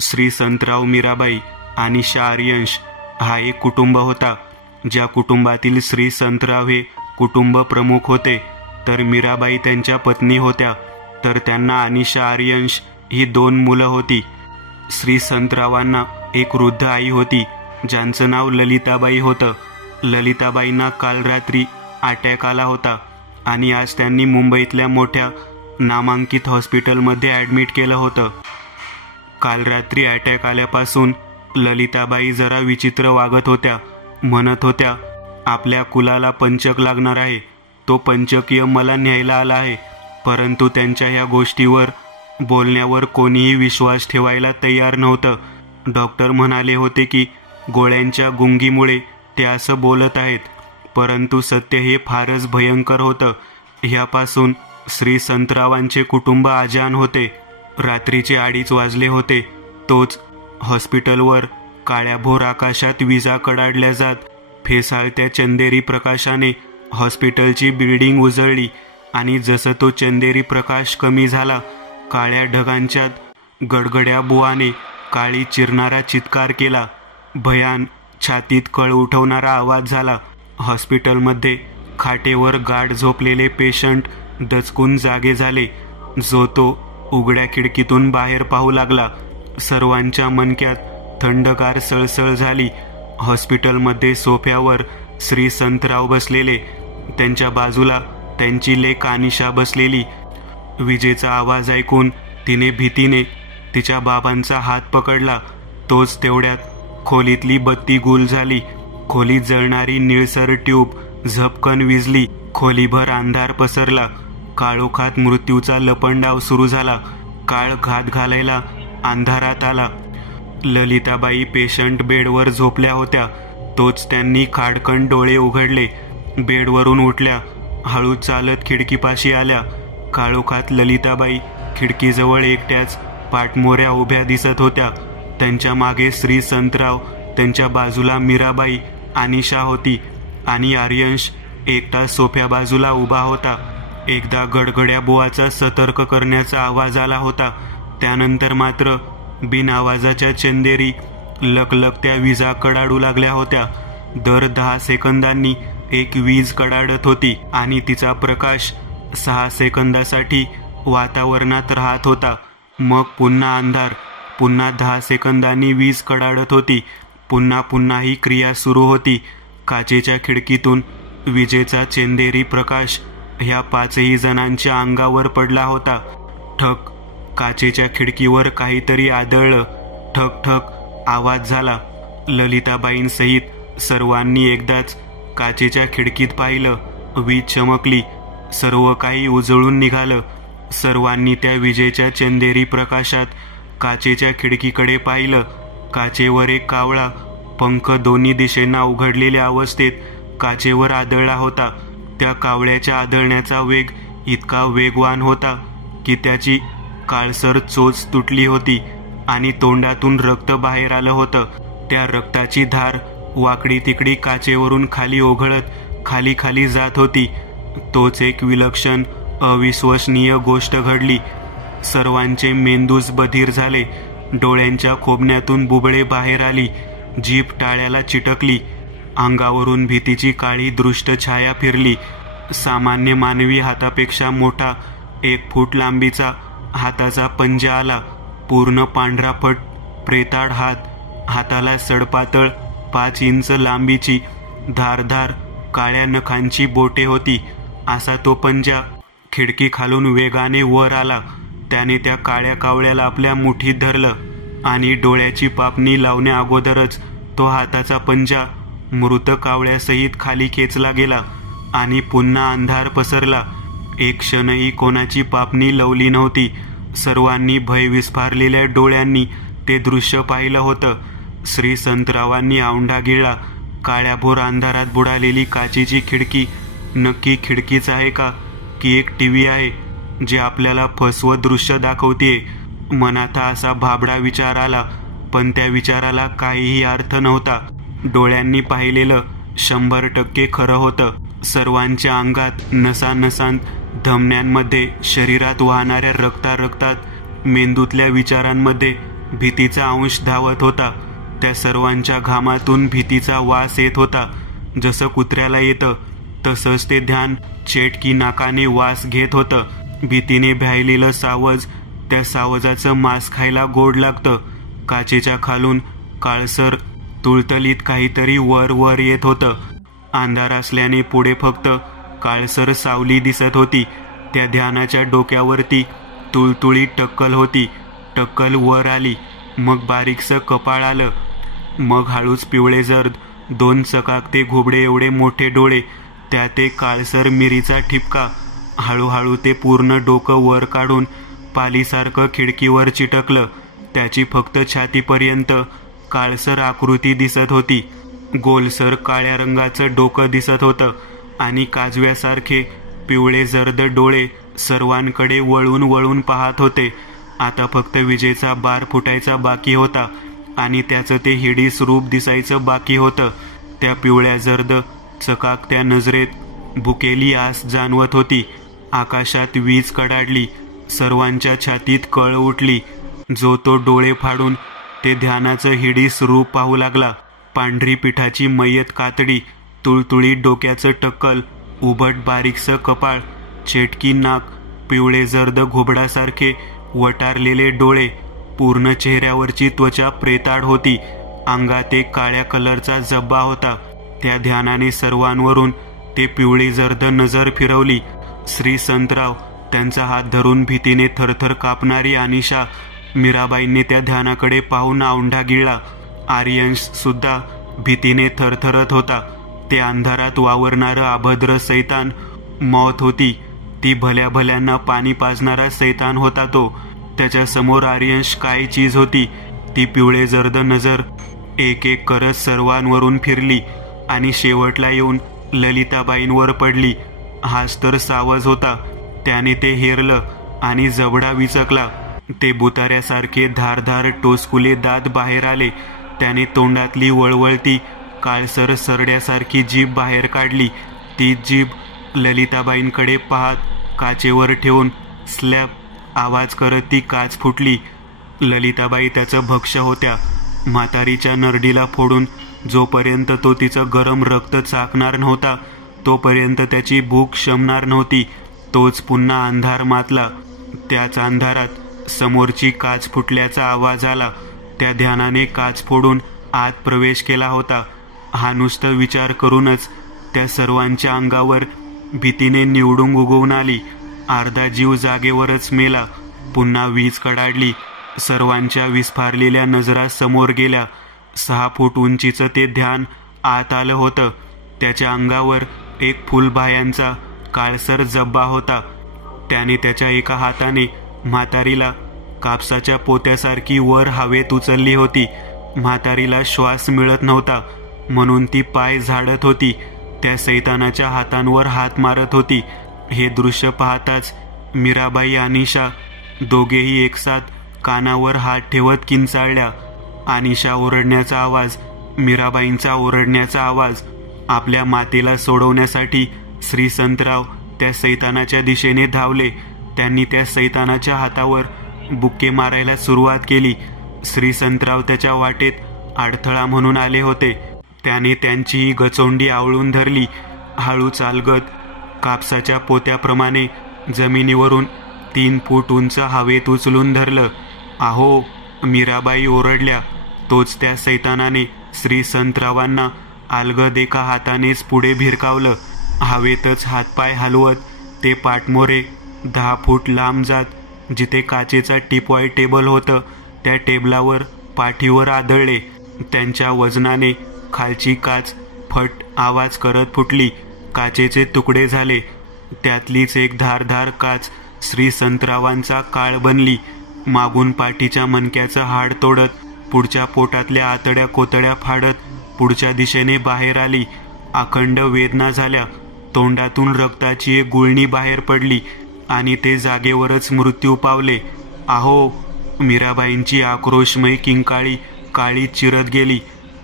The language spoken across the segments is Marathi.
श्री संतराव मीराबाई आणि आर्यंश हा एक कुटुंब होता. ज्या कुटुंबातील श्री संतराव हे कुटुंब प्रमुख होते, तर मीराबाई त्यांच्या पत्नी होत्या. तर त्यांना अनिशा आर्यंश ही 2 मुलं होती. श्री संतरावांना एक वृद्ध आई होती, ज्यांचं नाव ललिताबाई होतं. ललिताबाईंना काल रात्री अटॅक आला होता आणि आज त्यांनी मुंबईतल्या मोठ्या नामांकित हॉस्पिटलमध्ये ॲडमिट केलं होतं. काल रात्री अटॅक आल्यापासून ललिताबाई जरा विचित्र वागत होत्या. म्हणत होत्या, आपल्या कुलाला पंचक लागणार आहे, तो पंचकीय मला न्यायला आला आहे. परंतु त्यांच्या ह्या गोष्टीवर बोलण्यावर कोणीही विश्वास ठेवायला तयार नव्हतं. डॉक्टर म्हणाले होते की गोळ्यांच्या गुंगीमुळे ते असं बोलत आहेत, परंतु सत्य हे फारच भयंकर होतं. ह्यापासून श्री संतरावांचे कुटुंब अजान होते. रात्रीचे 2:30 वाजले होते. तोच हॉस्पिटलवर काळ्याभोर आकाशात विजा कडाडल्या जात फेसाळत्या चंदेरी प्रकाशाने हॉस्पिटलची बिल्डिंग उजळली. आणि जसं तो चंदेरी प्रकाश कमी झाला, काळ्या ढगांच्यात गडगड्या बुवाने काळी चिरणारा चित्कार केला. भयान छातीत कळ उठवणारा आवाज झाला. हॉस्पिटलमध्ये खाटेवर गाढ झोपलेले पेशंट दचकून जागे झाले. जो तो उघड्या खिडकीतून बाहेर पाहू लागला. सर्वांच्या मनक्यात थंडगार सळसळ झाली. हॉस्पिटलमध्ये सोफ्यावर श्री संतराव बसलेले, त्यांच्या बाजूला त्यांची लेक अनिशा बसलेली. विजेचा आवाज ऐकून तिने भीतीने तिच्या बाबांचा हात पकडला. तोच तेवढ्यात खोलीतली बत्ती गुल झाली. खोलीत जळणारी निळसर ट्यूब झपकन विझली. खोलीभर अंधार पसरला. काळोखात मृत्यूचा लपंडाव सुरू झाला. काळ घात घालायला अंधारात आला. ललिताबाई पेशंट बेडवर झोपल्या होत्या. तोच त्यांनी खाडकन डोळे उघडले. बेडवरून उठल्या. हळू चालत खिडकीपाशी आल्या. काळोखात ललिताबाई खिडकीजवळ एकट्याच पाठमोऱ्या उभ्या दिसत होत्या. त्यांच्या मागे श्री संतराव, त्यांच्या बाजूला मीराबाई, अनिशा होती आणि आर्यंश एकटा सोफ्या बाजूला उभा होता. एकदा गडगड्या बुवाचा सतर्क करण्याचा आवाज आला होता. त्यानंतर मात्र बिनआवाजाच्या चंदेरी लकलकत्या विजा कडाडू लागल्या होत्या. दर 10 सेकंदांनी एक वीज कडाडत होती आणि तिचा प्रकाश 6 सेकंदासाठी वातावरणात राहत होता. मग पुन्हा अंधार. पुन्हा 10 सेकंदांनी वीज कडाडत होती. पुन्हा ही क्रिया सुरू होती. काचेच्या खिडकीतून विजेचा चंदेरी प्रकाश ह्या 5ही जणांच्या अंगावर पडला होता. ठक. काचेच्या खिडकीवर काहीतरी आदळलं. ठक ठक आवाज झाला. ललिताबाईंसहित सर्वांनी एकदाच काचेच्या खिडकीत पाहिलं. वीज चमकली. सर्व काही उजळून निघालं. सर्वांनी त्या विजेच्या चंदेरी प्रकाशात काचेच्या खिडकीकडे पाहिलं. काचेवर एक कावळा पंख दोन्ही दिशेंना उघडलेल्या अवस्थेत काचेवर आदळला होता. त्या कावळ्याच्या आदळण्याचा वेग इतका वेगवान होता की त्याची काळसर चोच तुटली होती आणि तोंडातून रक्त बाहेर आलं होतं. त्या रक्ताची धार वाकडी तिकडी काचेवरून खाली ओघळत खाली खाली जात होती. तोच एक विलक्षण अविश्वसनीय गोष्ट घडली. सर्वांचे मेंदूच बधीर झाले. डोळ्यांच्या खोबण्यातून बुबळे बाहेर आली. जीभ टाळ्याला चिटकली. अंगावरून भीतीची काळी दृष्ट छाया फिरली. सामान्य मानवी हातापेक्षा मोठा 1 फूट लांबीचा हाताचा पंजा आला. पूर्ण पांढराफट प्रेताळ हात. हाताला सडपातळ 5 इंच लांबीची धारधार काळ्या नखांची बोटे होती. असा तो पंजा खिडकी खालून वेगाने वर आला. त्याने त्या काळ्या कावळ्याला आपल्या मुठीत धरलं आणि डोळ्याची पापणी लावण्या अगोदरच तो हाताचा पंजा मृत कावळ्यासहित खाली खेचला गेला आणि पुन्हा अंधार पसरला. एक क्षणही कोणाची पापणी लवली नव्हती. सर्वांनी भय विस्फारलेल्या डोळ्यांनी ते दृश्य पाहिलं होतं. श्री संतरावांनी औंढा गिळला. काळ्याभोर अंधारात बुडालेली काचेची खिडकी नक्की खिडकीच आहे का, की एक टीव्ही आहे जे आपल्याला फसवत दृश्य दाखवते? मनात असा भाबडा विचार आला, पण त्या विचाराला काहीही अर्थ नव्हता. डोळ्यांनी पाहिलेलं 100% खरं होतं. सर्वांच्या अंगात नसानसांत, धमन्यांमध्ये, शरीरात वाहणाऱ्या रक्तात, मेंदूतल्या विचारांमध्ये भीतीचा अंश धावत होता. त्या सर्वांच्या घामातून भीतीचा वास येत होता. जसं कुत्र्याला येतं तसंच ते ध्यान चेटकी नाकाने वास घेत होतं. भीतीने भ्यायलेलं सावज, त्या सावजाचं मांस खायला गोड लागतं. काचेच्या खालून काळसर तुळतलीत काहीतरी वर वर येत होतं. अंधार असल्याने पुढे फक्त काळसर सावली दिसत होती. त्या ध्यानाच्या डोक्यावरती तुळतुळी टक्कल होती. टक्कल वर आली, मग बारीकसं कपाळ आलं, मग हळूच पिवळे जर्द 2 चकाकते घोबडे एवढे मोठे डोळे, त्यात एक काळसर मिरीचा ठिपका. हळूहळू ते पूर्ण डोकं वर काढून पालीसारखं खिडकीवर चिटकलं. त्याची फक्त छातीपर्यंत काळसर आकृती दिसत होती. गोलसर काळ्या रंगाचं डोकं दिसत होतं आणि काजव्यासारखे पिवळे जर्द डोळे सर्वांकडे वळून वळून पाहत होते. आता फक्त विजेचा बार फुटायचा बाकी होता आणि त्याचं ते हिडीस रूप दिसायचं बाकी होतं. त्या पिवळ्या जर्द चकाकत्या नजरेत भुकेली आस जाणवत होती. आकाशात वीज कडाडली. सर्वांच्या छातीत कळ उठली. जो तो डोळे फाडून ते ध्यानाचं हिडीस रूप पाहू लागला. पांढरी पिठाची मय्यत कातडी, तुळतुळीत डोक्याचं टक्कल, उभट बारीकसं कपाळ, चेटकी नाक, पिवळे जर्द घोबडासारखे वटारलेले डोळे, पूर्ण चेहऱ्यावरची त्वचा प्रेताळ होती. अंगात एक काळ्या कलरचा जब्बा होता. त्या ध्यानाने सर्वांवरून ते पिवळी जर्द नजर फिरवली. श्री संतराव, त्यांचा हात धरून भीतीने थरथर कापणारी अनिशा, मीराबाईंनी त्या ध्यानाकडे पाहून औंढा गिळला. आर्यंश सुद्धा भीतीने थरथरत होता. ते अंधारात वावरणारं अभद्र सैतान मौत होती. ती भल्या भल्यांना पाणी पाजणारा सैतान होता तो. त्याच्या समोर आर्यंश काय चीज होती. ती पिवळे जर्द नजर एक एक करत सर्वांवरून फिरली आणि शेवटला येऊन ललिताबाईंवर पडली. हाच तर सावज होता. त्याने ते हेरलं आणि जबडा विचकला. ते बुताऱ्यासारखे धारधार टोचकुले दात बाहेर आले. त्याने तोंडातली वळवळती काळसर सरड्यासारखी जीभ बाहेर काढली. ती जीभ ललिताबाईंकडे पाहत काचेवर ठेवून स्लॅप आवाज करत ती काच फुटली. ललिताबाई त्याचं भक्ष्य होत्या. म्हातारीच्या नरडीला फोडून जोपर्यंत तो तिचं गरम रक्त चाकणार नव्हता तोपर्यंत त्याची भूक शमणार नव्हती. तोच पुन्हा अंधार मातला. त्याच अंधारात समोरची काच फुटल्याचा आवाज आला. त्या ध्यानाने काच फोडून आत प्रवेश केला होता. हा नुसतं विचार करूनच त्या सर्वांच्या अंगावर भीतीने निवडून उगवून आली. अर्धा जीव जागेवरच मेला. पुन्हा वीज कडाडली. सर्वांच्या विस्फारलेल्या नजरा समोर गेल्या. 6 फूट उंचीचं ते ध्यान आत आलं होतं. त्याच्या अंगावर एक फुलबाह्यांचा काळसर जब्बा होता. त्याने त्याच्या एका हाताने म्हातारीला कापसाच्या पोत्यासारखी वर हवेत उचलली होती. म्हातारीला श्वास मिळत नव्हता म्हणून ती पाय झाडत होती. त्या सैतानाच्या हातांवर हात मारत होती. हे दृश्य पाहताच मीराबाई अनिशा दोघेही एकसाथ कानावर हात ठेवत किंचाळल्या. अनिशा ओरडण्याचा आवाज, मीराबाईंचा ओरडण्याचा आवाज. आपल्या मातेला सोडवण्यासाठी श्री संतराव त्या सैतानाच्या दिशेने धावले. त्यांनी त्या सैतानाच्या हातावर बुक्के मारायला सुरुवात केली. श्री संतराव त्याच्या वाटेत अडथळा म्हणून आले होते. त्याने त्यांचीही गचोंडी आवळून धरली. हळू चालगत कापसाच्या पोत्याप्रमाणे जमिनीवरून 3 फूट उंच हवेत उचलून धरलं. अहो, मीराबाई ओरडल्या. तोच त्या सैतानाने श्री संतरावांना अलगद एका हातानेच पुढे भिरकावलं. हवेतच हातपाय हलवत ते पाठमोरे 10 फूट लांब जात जिथे काचेचा टिपॉय टेबल होतं त्या टेबलावर पाठीवर आदळले. त्यांच्या वजनाने खालची काच फट आवाज करत फुटली. काचेचे तुकडे झाले. त्यातलीच एक धारधार काच श्री संतरावांचा काळ बनली. मागून पाठीच्या मणक्याचं हाड तोडत पुढच्या पोटातल्या आतड्या कोतड्या फाडत पुढच्या दिशेने बाहेर आली. अखंड वेदना झाल्या. तोंडातून रक्ताची एक गुळणी बाहेर पडली आणि ते जागेवरच मृत्यू पावले. अहो, मीराबाईंची आक्रोशमयी किंकाळी काळी चिरत गेली.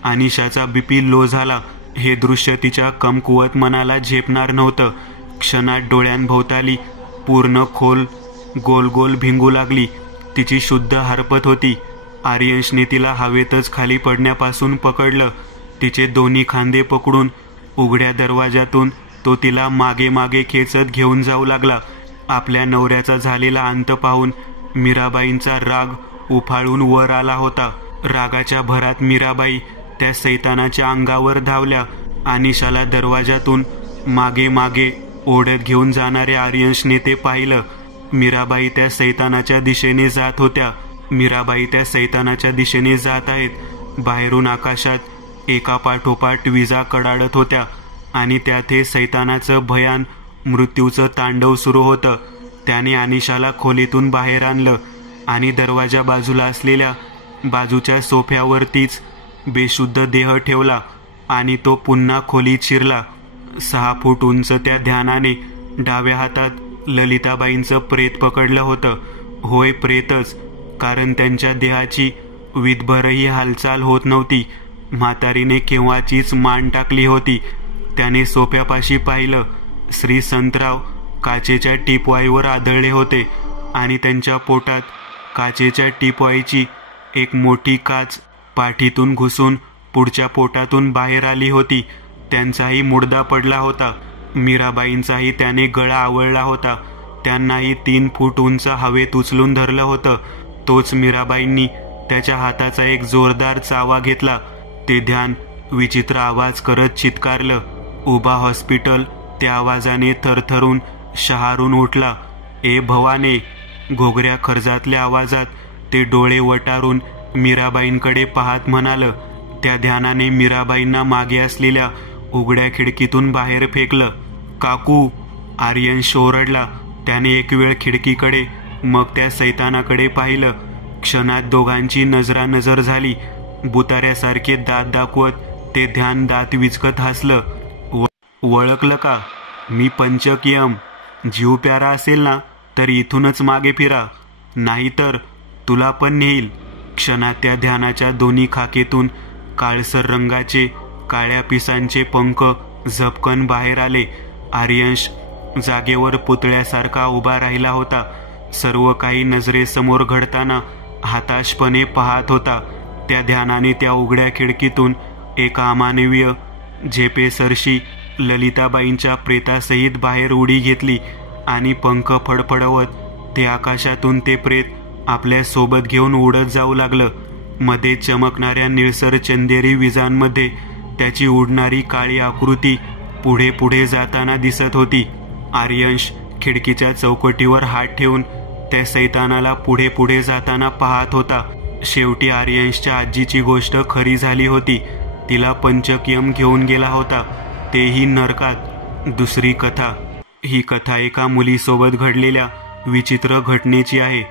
अनिशाचा बीपी लो झाला. हे दृश्य तिच्या कमकुवत मनाला झेपणार नव्हतं. क्षणात डोळ्यांभोवताली पूर्ण खोल गोल गोल भिंगू लागली. तिची शुद्ध हरपत होती. आर्यंशने तिला हवेतच खाली पडण्यापासून पकडलं. तिचे दोन्ही खांदे पकडून उघड्या दरवाजातून तो तिला मागे मागे खेचत घेऊन जाऊ लागला. आपल्या नवऱ्याचा झालेला अंत पाहून मीराबाईंचा राग उफाळून वर आला होता. रागाच्या भरात मीराबाई त्या सैतानाच्या अंगावर धावल्या. अनिशाला दरवाजातून मागे मागे ओढत घेऊन जाणाऱ्या आर्यंशने ते पाहिलं. मीराबाई त्या सैतानाच्या दिशेने जात होत्या. मीराबाई त्या सैतानाच्या दिशेने जात आहेत. बाहेरून आकाशात एका पाठोपाठ विजा कडाडत होत्या आणि त्यात हे सैतानाचं भयान मृत्यूचं तांडव सुरू होतं. त्याने अनिशाला खोलीतून बाहेर आणलं आणि दरवाजा बाजूला असलेल्या बाजूच्या सोफ्यावरतीच बेशुद्ध देह ठेवला आणि तो पुन्हा खोलीत शिरला. 6 फूट उंच त्या ध्यानाने डाव्या हातात ललिताबाईंचं प्रेत पकडलं होतं. होय, प्रेतच, कारण त्यांच्या देहाची विधभरही हालचाल होत नव्हती. म्हातारीने केव्हाचीच मान टाकली होती. त्याने सोफ्यापाशी पाहिलं. श्री संतराव काचेच्या टिपवाईवर आदळले होते आणि त्यांच्या पोटात काचेच्या टिपवाईची एक मोठी काच पाठीतून घुसून पुढच्या पोटातून बाहेर आली होती. त्यांचाही मुडदा पडला होता. मीराबाईंचाही त्याने गळा आवळला होता. त्यांनाही 3 फूट उंच हवेत उचलून धरलं होतं. तोच मीराबाईंनी त्याच्या हाताचा एक जोरदार चावा घेतला. ते ध्यान विचित्र आवाज करत चित्कारलं. उभा हॉस्पिटल त्या आवाजाने थरथरून शहारून उठला. ए भवाने, घोगऱ्या खर्जातल्या आवाजात ते डोळे वटारून मीराबाईंकडे पाहत म्हणालं. त्या ध्यानाने मीराबाईंना मागे असलेल्या उघड्या खिडकीतून बाहेर फेकलं. काकू, आर्यंश ओरडला. त्याने एक वेळ खिडकीकडे मग त्या सैतानाकडे पाहिलं. क्षणात दोघांची नजरानजर झाली. बुताऱ्यासारखे दात दाखवत ते ध्यान दात विचकत हसलं. वळखलं का? मी पंचकयम. जीव प्यारा असेल ना तर इथूनच मागे फिरा, नाहीतर तुला पण नेईल. क्षणात त्या ध्यानाच्या दोन्ही खाकेतून काळसर रंगाचे काळ्या पिसांचे पंख झपकन बाहेर आले. आर्यंश जागेवर पुतळ्यासारखा उभा राहिला होता. सर्व काही नजरेसमोर घडताना हताशपणे पाहत होता. त्या ध्यानाने त्या उघड्या खिडकीतून एका अमानवीय झेपेसरशी ललिताबाईंच्या प्रेतासहित बाहेर उडी घेतली आणि पंख फडफडवत ते आकाशातून ते प्रेत आपल्या सोबत घेऊन उडत जाऊ लागलं. मध्ये चमकणाऱ्या निळसर चंदेरी विजांमध्ये त्याची उडणारी काळी आकृती पुढे पुढे जाताना दिसत होती. आर्यंश खिडकीच्या चौकटीवर हात ठेवून त्या सैतानाला पुढे पुढे जाताना पाहत होता. शेवटी आर्यंशच्या आजीची गोष्ट खरी झाली होती. तिला पंचकयम घेऊन गेला होता, तेही नरकात. दुसरी कथा. ही कथा एका मुलीसोबत घडलेल्या विचित्र घटनेची आहे,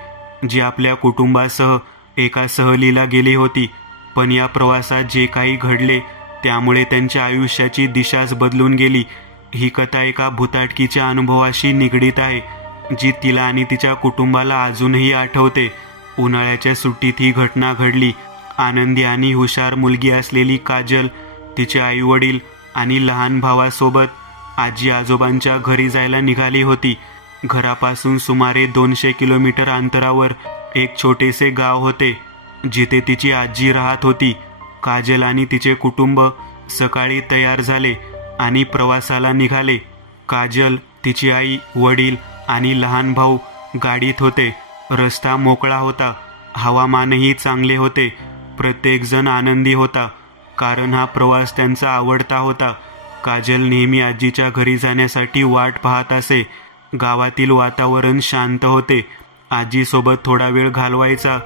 जी आपल्या कुटुंबासह एका सहलीला गेली होती. पण या प्रवासात जे काही घडले त्यामुळे त्यांच्या आयुष्याची दिशाच बदलून गेली. ही कथा एका भुताटकीच्या अनुभवाशी निगडीत आहे, जी तिला आणि तिच्या कुटुंबाला अजूनही आठवते. उन्हाळ्याच्या सुट्टीत ही घटना घडली. आनंदी आणि हुशार मुलगी असलेली काजल तिचे आईवडील आणि लहान भावासोबत आजी आजोबांच्या घरी जायला निघाली होती. घरापासून सुमारे 200 किलोमीटर अंतरावर एक छोटेसे गाव होते, जिथे तिची आजी राहत होती. काजल आणि तिचे कुटुंब सकाळी तयार झाले आणि प्रवासाला निघाले. काजल, तिची आई, वडील आणि लहान भाऊ गाडीत होते. रस्ता मोकळा होता. हवामानही चांगले होते. प्रत्येकजण आनंदी होता, कारण हा प्रवास त्यांचा आवडता होता. काजल नेहमी आजीच्या घरी जाण्यासाठी वाट पाहत असे. गावातील वातावरण शांत होते. आजीसोबत थोडा वेळ घालवायचा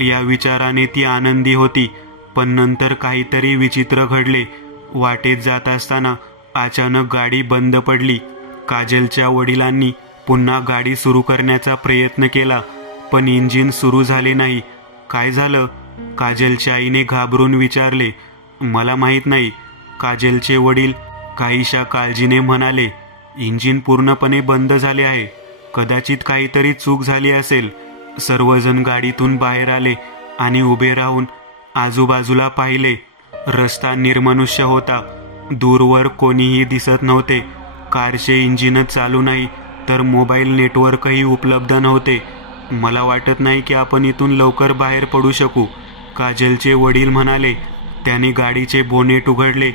या विचाराने ती आनंदी होती. पण नंतर काहीतरी विचित्र घडले. वाटेत जात असताना अचानक गाडी बंद पडली. काजलच्या वडिलांनी पुन्हा गाडी सुरू करण्याचा प्रयत्न केला, पण इंजिन सुरू झाले नाही. काय झालं? काजलच्या आईने घाबरून विचारले. मला माहीत नाही, काजलचे वडील काहीशा काळजीने म्हणाले. इंजिन पूर्णपणे बंद झाले आहे. कदाचित काहीतरी चूक झाली असेल. सर्वजण गाडीतून बाहेर आले आणि उभे राहून आजूबाजूला पाहिले. रस्ता निर्मनुष्य होता. दूरवर कोणीही दिसत नव्हते. कारचे इंजिनच चालू नाही, तर मोबाईल नेटवर्कही उपलब्ध नव्हते. मला वाटत नाही की आपण इथून लवकर बाहेर पडू शकू, काजलचे वडील म्हणाले. त्याने गाडीचे बोनेट उघडले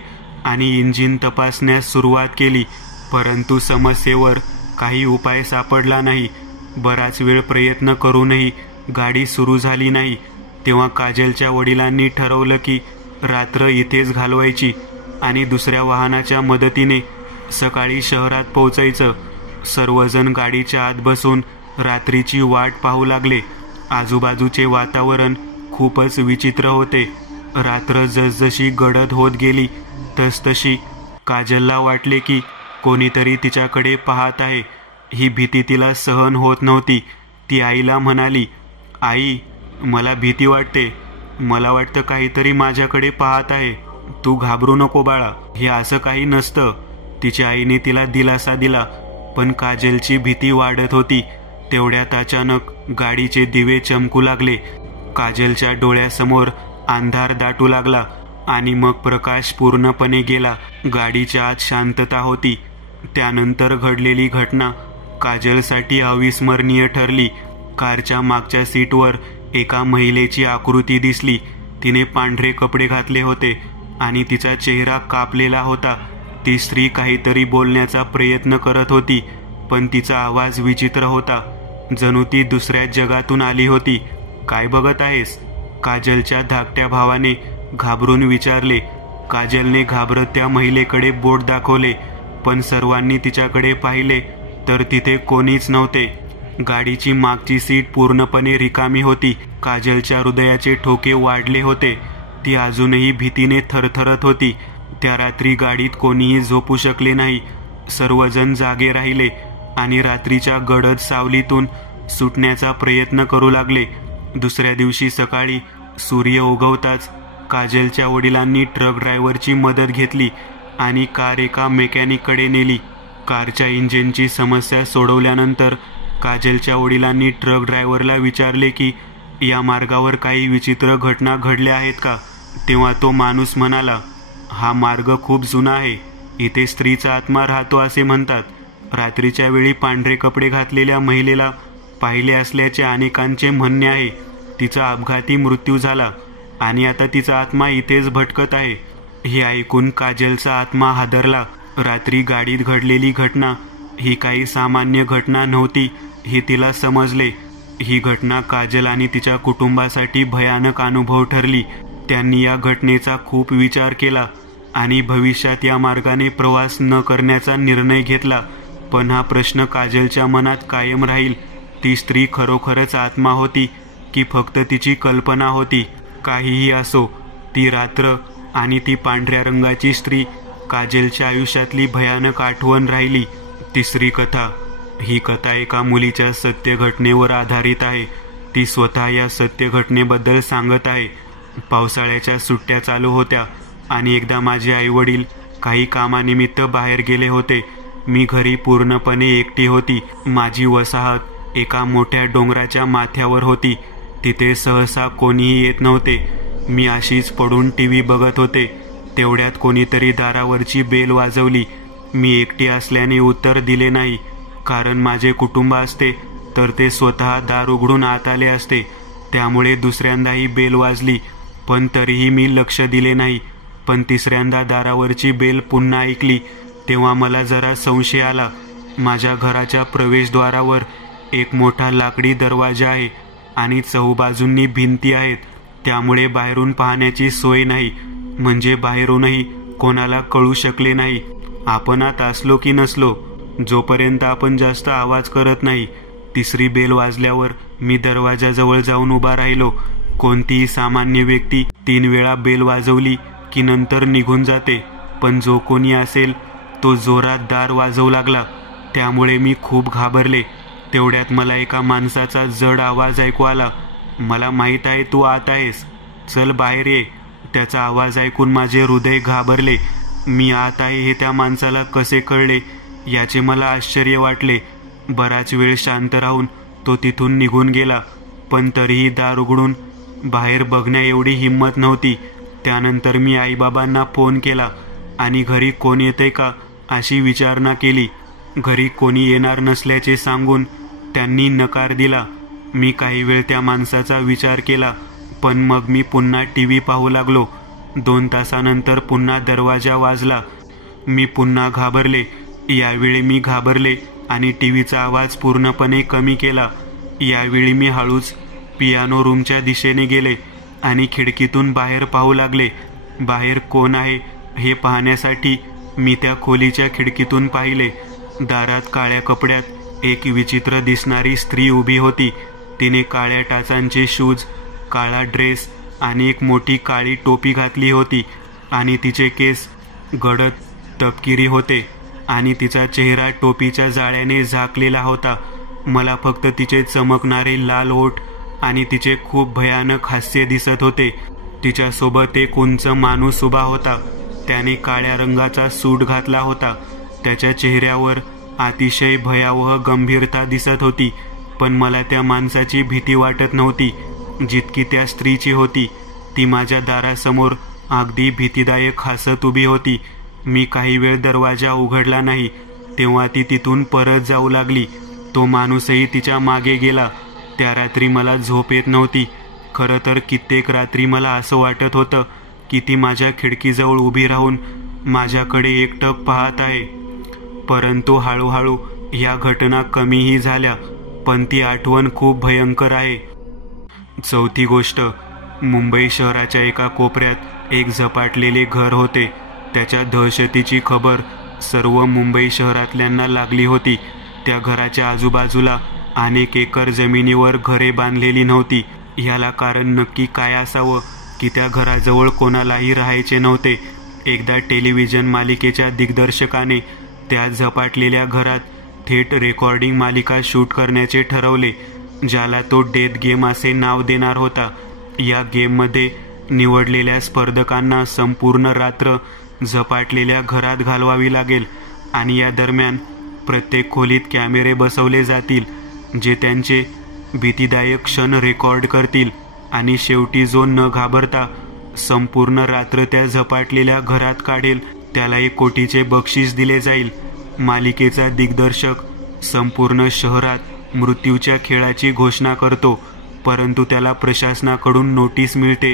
आणि इंजिन तपासण्यास सुरुवात केली, परंतु समस्येवर काही उपाय सापडला नाही. बराच वेळ प्रयत्न करूनही गाडी सुरू झाली नाही. तेव्हा काजलच्या वडिलांनी ठरवलं की रात्र इथेच घालवायची आणि दुसऱ्या वाहनाच्या मदतीने सकाळी शहरात पोहोचायचं. सर्वजण गाडीच्या आत बसून रात्रीची वाट पाहू लागले. आजूबाजूचे वातावरण खूपच विचित्र होते. रात्र जसजशी गडद होत गेली तसतशी काजलला वाटले की कोणीतरी तिच्याकडे पाहत आहे. ही भीती तिला सहन होत नव्हती. ती आईला म्हणाली, आई, मला भीती वाटते. मला वाटतं काहीतरी माझ्याकडे पाहत आहे. तू घाबरू नको बाळा, हे असं काही नसतं. तिच्या आईने तिला दिलासा दिला, पण काजलची भीती वाढत होती. तेवढ्यात अचानक गाडीचे दिवे चमकू लागले. काजलच्या डोळ्यासमोर अंधार दाटू लागला आणि मग प्रकाश पूर्णपणे गेला. गाडीच्या आत शांतता होती. त्यानंतर घडलेली घटना काजलसाठी अविस्मरणीय ठरली. कारच्या मागच्या सीटवर एका महिलेची आकृती दिसली. तिने पांढरे कपडे घातले होते आणि तिचा चेहरा कापलेला होता. ती स्त्री काहीतरी बोलण्याचा प्रयत्न करत होती, पण तिचा आवाज विचित्र होता, जणू ती दुसऱ्या जगातून आली होती. काय बघत आहेस? काजलच्या धाकट्या भावाने घाबरून विचारले. काजलने घाबरत त्या महिलेकडे बोट दाखवले, पण सर्वांनी तिच्याकडे पाहिले तर तिथे कोणीच नव्हते. गाडीची मागची सीट पूर्णपणे रिकामी होती. काजलच्या हृदयाचे ठोके वाढले होते. ती अजूनही भीतीने थरथरत होती. त्या रात्री गाडीत कोणीही झोपू शकले नाही. सर्वजण जागे राहिले आणि रात्रीच्या गडद सावलीतून सुटण्याचा प्रयत्न करू लागले. दुसऱ्या दिवशी सकाळी सूर्य उगवताच काजलच्या वडिलांनी ट्रक ड्रायव्हरची मदत घेतली आणि कार एका मेकॅनिककडे नेली. कारच्या इंजिनची समस्या सोडवल्यानंतर काजलच्या वडिलांनी ट्रक ड्रायव्हरला विचारले की या मार्गावर काही विचित्र घटना घडल्या आहेत का? तेव्हा तो माणूस म्हणाला, हा मार्ग खूप जुना आहे. इथे स्त्रीचा आत्मा राहतो असे म्हणतात. रात्रीच्या वेळी पांढरे कपडे घातलेल्या महिलेला पाहिले असल्याचे अनेकांचे म्हणणे आहे. तिचा अपघाती मृत्यू झाला आणि आता तिचा आत्मा इथेच भटकत आहे. हे ऐकून काजलचा आत्मा हादरला. रात्री गाडीत घडलेली घटना ही काही सामान्य घटना नव्हती हे तिला समजले. ही घटना काजल आणि तिच्या कुटुंबासाठी भयानक अनुभव ठरली. त्यांनी या घटनेचा खूप विचार केला आणि भविष्यात या मार्गाने प्रवास न करण्याचा निर्णय घेतला. पण हा प्रश्न काजलच्या मनात कायम राहील. ती स्त्री खरोखरच आत्मा होती की फक्त तिची कल्पना होती? काहीही असो, ती रात्र आणि ती पांढऱ्या रंगाची स्त्री काजलच्या आयुष्यातली भयानक आठवण राहिली. तिसरी कथा. ही कथा एका मुलीच्या सत्य घटनेवर आधारित आहे. ती स्वतः या सत्य घटनेबद्दल सांगत आहे. पावसाळ्याच्या सुट्ट्या चालू होत्या आणि एकदा माझे आईवडील काही कामानिमित्त बाहेर गेले होते. मी घरी पूर्णपणे एकटी होती. माझी वसाहत एका मोठ्या डोंगराच्या माथ्यावर होती. तिथे सहसा कोणीही येत नव्हते. मी अशीच पडून टीव्ही बघत होते. तेवढ्यात कोणीतरी दारावरची बेल वाजवली. मी एकटी असल्याने उत्तर दिले नाही, कारण माझे कुटुंब असते तर ते स्वतः दार उघडून आत आले असते. त्यामुळे दुसऱ्यांदाही बेल वाजली, पण तरीही मी लक्ष दिले नाही. पण तिसऱ्यांदा दारावरची बेल पुन्हा ऐकली. तेव्हा मला जरा संशय आला. माझ्या घराच्या प्रवेशद्वारावर एक मोठा लाकडी दरवाजा आहे आणि चहूबाजूंनी भिंती आहेत. त्यामुळे बाहेरून पाहण्याची सोय नाही. म्हणजे बाहेरूनही कोणाला कळू शकले नाही आपण आत असलो की नसलो, जोपर्यंत आपण जास्त आवाज करत नाही. तिसरी बेल वाजल्यावर मी दरवाजाजवळ जाऊन उभा राहिलो. कोणतीही सामान्य व्यक्ती 3 वेळा बेल वाजवली की नंतर निघून जाते, पण जो कोणी असेल तो जोरात दार वाजवू लागला. त्यामुळे मी खूप घाबरले. तेवढ्यात मला एका माणसाचा जड आवाज ऐकू आला. मला माहीत आहे तू आत आहेस, चल बाहेर ये. त्याचा आवाज ऐकून माझे हृदय घाबरले. मी आत आहे हे त्या माणसाला कसे कळले याचे मला आश्चर्य वाटले. बराच वेळ शांत राहून तो तिथून निघून गेला, पण तरीही दार उघडून बाहेर बघण्या एवढी हिंमत नव्हती. त्यानंतर मी आईबाबांना फोन केला आणि घरी कोण येते का अशी विचारणा केली. घरी कोणी येणार नसल्याचे सांगून त्यांनी नकार दिला. मी काही वेळ त्या माणसाचा विचार केला, पण मग मी पुन्हा TV पाहू लागलो. 2 तासानंतर पुन्हा दरवाजा वाजला. मी पुन्हा घाबरले. यावेळी मी घाबरले आणि टीव्हीचा आवाज पूर्णपणे कमी केला. यावेळी मी हळूच पियानो रूमच्या दिशेने गेले आणि खिडकीतून बाहेर पाहू लागले. बाहेर कोण आहे हे पाहण्यासाठी मी त्या खोलीच्या खिडकीतून पाहिले. दारात काळ्या कपड्यात एक विचित्र दिसणारी स्त्री उभी होती. तिने काळ्या टाचांचे शूज, काळा ड्रेस आणि एक मोठी काळी टोपी घातली होती आणि तिचे केस गडद तपकिरी होते आणि तिचा चेहरा टोपीच्या जाळ्याने झाकलेला होता. मला फक्त तिचे चमकणारे लाल ओठ आणि तिचे खूप भयानक हास्य दिसत होते. तिच्यासोबत एक उंच माणूस उभा होता. त्याने काळ्या रंगाचा सूट घातला होता. त्याच्या चेहऱ्यावर अतिशय भयावह गंभीरता दिसत होती. पण मला त्या माणसाची भीती वाटत नव्हती जितकी त्या स्त्रीची होती. ती माझ्या दारासमोर अगदी भीतीदायक हसत उभी होती. मी काही वेळ दरवाजा उघडला नाही तेव्हा ती तिथून परत जाऊ लागली. तो माणूसही तिच्या मागे गेला. त्या रात्री मला झोप येत नव्हती. खरं तर कित्येक रात्री मला असं वाटत होतं की ती माझ्या खिडकीजवळ उभी राहून माझ्याकडे एकटक पाहत आहे. परंतु हळूहळू ह्या घटना कमीही झाल्या. पण ती आठवण खूप भयंकर आहे. 4थी गोष्ट. मुंबई शहराच्या एका कोपऱ्यात एक झपाटलेले घर होते. त्याच्या दहशतीची खबर सर्व मुंबई शहरातल्यांना लागली होती. त्या घराच्या आजूबाजूला अनेक एकर जमिनीवर घरे बांधलेली नव्हती. ह्याला कारण नक्की काय असावं की त्या घराजवळ कोणालाही राहायचे नव्हते. एकदा टेलिव्हिजन मालिकेच्या दिग्दर्शकाने त्या झपाटलेल्या घरात थेट रेकॉर्डिंग मालिका शूट करण्याचे ठरवले, ज्याला तो डेथ गेम असे नाव देणार होता. या गेममध्ये निवडलेल्या स्पर्धकांना संपूर्ण रात्र झपाटलेल्या घरात घालवावी लागेल आणि या दरम्यान प्रत्येक खोलीत कॅमेरे बसवले जातील जे त्यांचे भीतीदायक क्षण रेकॉर्ड करतील आणि शेवटी जो न घाबरता संपूर्ण रात्र त्या झपाटलेल्या घरात काढेल त्याला 1 कोटीचे बक्षीस दिले जाईल. मालिकेचा दिग्दर्शक संपूर्ण शहरात मृत्यूच्या खेळाची घोषणा करतो, परंतु त्याला प्रशासनाकडून नोटीस मिळते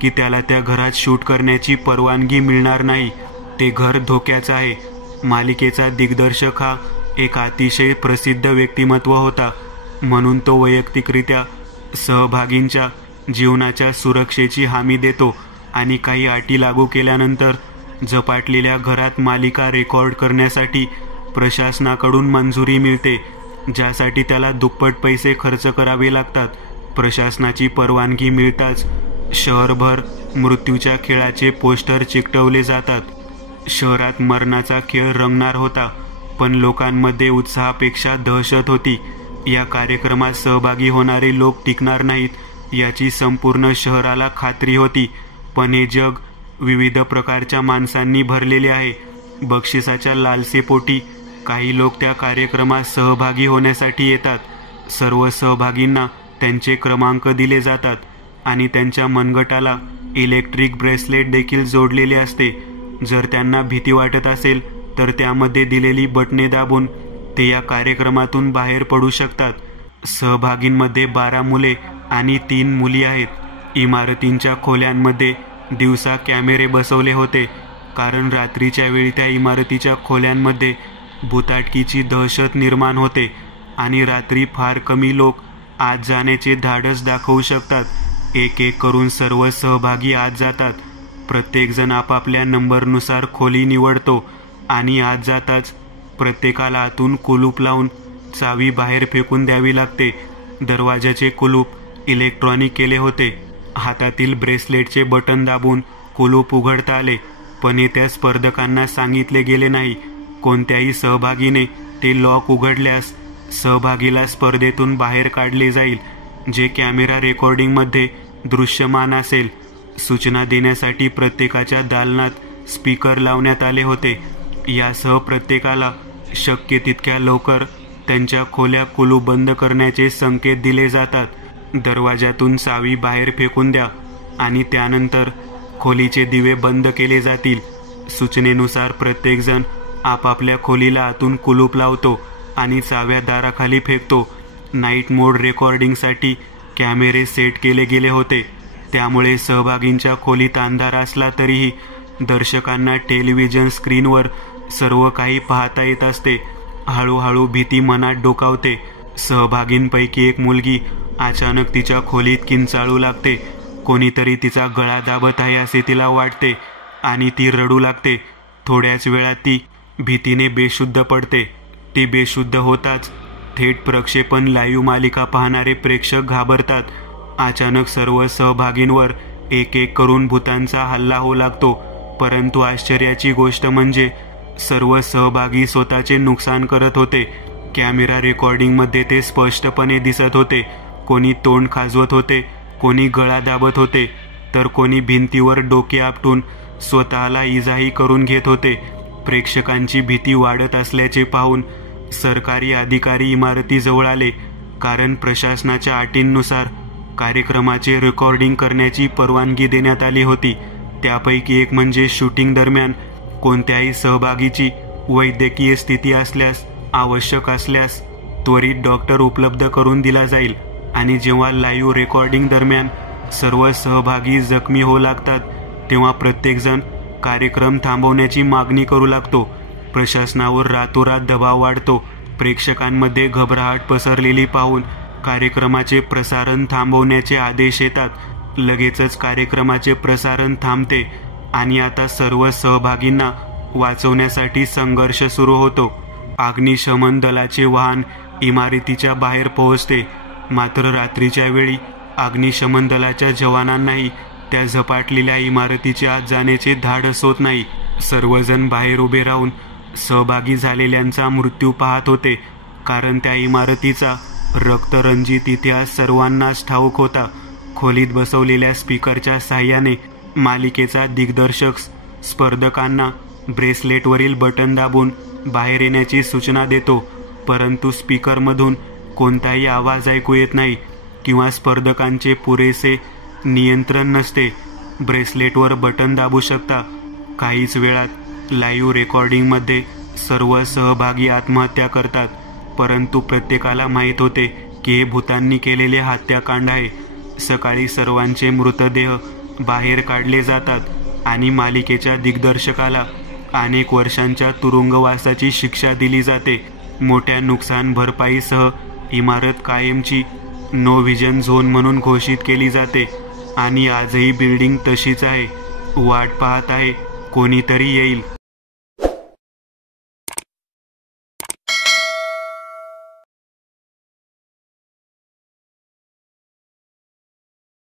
की त्याला त्या घरात शूट करण्याची परवानगी मिळणार नाही. ते घर धोक्याचं आहे. मालिकेचा दिग्दर्शक हा एक अतिशय प्रसिद्ध व्यक्तिमत्व होता, म्हणून तो वैयक्तिकरित्या सहभागींच्या जीवनाच्या सुरक्षेची हमी देतो आणि काही अटी लागू केल्यानंतर झपाटलेल्या घरात मालिका रेकॉर्ड करण्यासाठी प्रशासनाकडून मंजुरी मिळते, ज्यासाठी त्याला दुप्पट पैसे खर्च करावे लागतात. प्रशासनाची परवानगी मिळताच शहरभर मृत्यूच्या खेळाचे पोस्टर चिकटवले जातात. शहरात मरणाचा खेळ रंगणार होता, पण लोकांमध्ये उत्साहापेक्षा दहशत होती. या कार्यक्रमात सहभागी होणारे लोक टिकणार नाहीत याची संपूर्ण शहराला खात्री होती. पण हे जग विविध प्रकारच्या माणसांनी भरलेले आहे. बक्षिसाच्या लालसेपोटी काही लोक त्या कार्यक्रमात सहभागी होण्यासाठी येतात. सर्व सहभागींना त्यांचे क्रमांक दिले जातात आणि त्यांच्या मनगटाला इलेक्ट्रिक ब्रेसलेट देखील जोडलेले असते. जर त्यांना भीती वाटत असेल तर त्यामध्ये दिलेली बटणे दाबून ते या कार्यक्रमातून बाहेर पडू शकतात. सहभागींमध्ये 12 मुले आणि 3 मुली आहेत. इमारतींच्या खोल्यांमध्ये दिवसा कॅमेरे बसवले होते, कारण रात्रीच्या वेळी त्या इमारतीच्या खोल्यांमध्ये भुताटकीची दहशत निर्माण होते आणि रात्री फार कमी लोक आत जाण्याचे धाडस दाखवू शकतात. एक एक करून सर्व सहभागी आत जातात. प्रत्येकजण आपापल्या नंबरनुसार खोली निवडतो आणि आत जाताच प्रत्येकाला आतून कुलूप लावून चावी बाहेर फेकून द्यावी लागते. दरवाजाचे कुलूप इलेक्ट्रॉनिक केले होते. हातातील ब्रेसलेटचे बटन दाबून कुलूप उघडता आले, पण हे त्या स्पर्धकांना सांगितले गेले नाही. कोणत्याही सहभागीने ते लॉक उघडल्यास सहभागीला स्पर्धेतून बाहेर काढले जाईल, जे कॅमेरा रेकॉर्डिंगमध्ये दृश्यमान असेल. सूचना देण्यासाठी प्रत्येकाच्या दालनात स्पीकर लावण्यात आले होते. यासह प्रत्येकाला शक्य तितक्या लवकर त्यांच्या खोल्या कुलूप बंद करण्याचे संकेत दिले जातात. दरवाजातून चावी बाहेर फेकून द्या आणि त्यानंतर खोलीचे दिवे बंद केले जातील. सूचनेनुसार प्रत्येकजण आपापल्या खोलीला आतून कुलूप लावतो आणि चाव्या दाराखाली फेकतो. नाईट मोड रेकॉर्डिंगसाठी कॅमेरे सेट केले गेले होते. त्यामुळे सहभागींच्या खोलीत अंधार असला तरीही दर्शकांना टेलिव्हिजन स्क्रीनवर सर्व काही पाहता येत असते. हळूहळू भीती मनात डोकावते. सहभागींपैकी एक मुलगी अचानक तिच्या खोलीत किंचाळू लागते. कोणीतरी तिचा गळा दाबत आहे असे तिला वाटते आणि ती रडू लागते. थोड्याच वेळात ती भीतीने बेशुद्ध पडते. ती बेशुद्ध होताच थेट प्रक्षेपण लाईव्ह मालिका पाहणारे प्रेक्षक घाबरतात. अचानक सर्व सहभागींवर एक एक करून भूतांचा हल्ला होऊ लागतो. परंतु आश्चर्याची गोष्ट म्हणजे सर्व सहभागी स्वतःचे नुकसान करत होते. कॅमेरा रेकॉर्डिंगमध्ये ते स्पष्टपणे दिसत होते. कोणी तोंड खाजवत होते, कोणी गळा दाबत होते, तर कोणी भिंतीवर डोके आपटून स्वतःला इजाही करून घेत होते. प्रेक्षकांची भीती वाढत असल्याचे पाहून सरकारी अधिकारी इमारतीजवळ आले, कारण प्रशासनाच्या अटींनुसार कार्यक्रमाचे रेकॉर्डिंग करण्याची परवानगी देण्यात आली होती. त्यापैकी एक म्हणजे शूटिंग दरम्यान कोणत्याही सहभागीची वैद्यकीय स्थिती असल्यास, आवश्यक असल्यास त्वरित डॉक्टर उपलब्ध करून दिला जाईल. आणि जेव्हा लाईव्ह रेकॉर्डिंग दरम्यान सर्व सहभागी जखमी होऊ लागतात तेव्हा प्रत्येकजण कार्यक्रम थांबवण्याची मागणी करू लागतो. प्रशासनावर रातोरात दबाव वाढतो. प्रेक्षकांमध्ये घबराहट पसरलेली पाहून कार्यक्रमाचे प्रसारण थांबवण्याचे आदेश येतात. लगेचच कार्यक्रमाचे प्रसारण थांबते आणि आता सर्व सहभागींना वाचवण्यासाठी संघर्ष सुरू होतो. अग्निशमन दलाचे वाहन इमारतीच्या बाहेर पोहोचते. मात्र रात्रीच्या वेळी अग्निशमन दलाच्या जवानांनाही त्या झपाटलेल्या इमारतीच्या आत जाण्याचे धाडस होत नाही. सर्वजण बाहेर उभे राहून सहभागी झालेल्यांचा मृत्यू पाहत होते, कारण त्या इमारतीचा रक्तरंजित इतिहास सर्वांनाच ठाऊक होता. खोलीत बसवलेल्या स्पीकरच्या साहाय्याने मालिकेचा दिग्दर्शक स्पर्धकांना ब्रेसलेटवरील बटन दाबून बाहेर येण्याची सूचना देतो. परंतु स्पीकरमधून कोणताही आवाज ऐकू येत नाही किंवा स्पर्धकांचे पुरेसे नियंत्रण नसते. ब्रेसलेटवर बटन दाबू शकता. काहीच वेळात लाईव्ह रेकॉर्डिंगमध्ये सर्व सहभागी आत्महत्या करतात. परंतु प्रत्येकाला माहीत होते की हे भूतांनी केलेले हत्याकांड आहे. सकाळी सर्वांचे मृतदेह बाहेर काढले जातात आणि मालिकेच्या दिग्दर्शकाला अनेक वर्षांच्या तुरुंगवासाची शिक्षा दिली जाते. मोठ्या नुकसान भरपाईसह इमारत कायमची नो व्हिजन झोन म्हणून घोषित केली जाते आणि आजही बिल्डिंग तशीच आहे. वाट पाहत आहे, कोणीतरी येईल.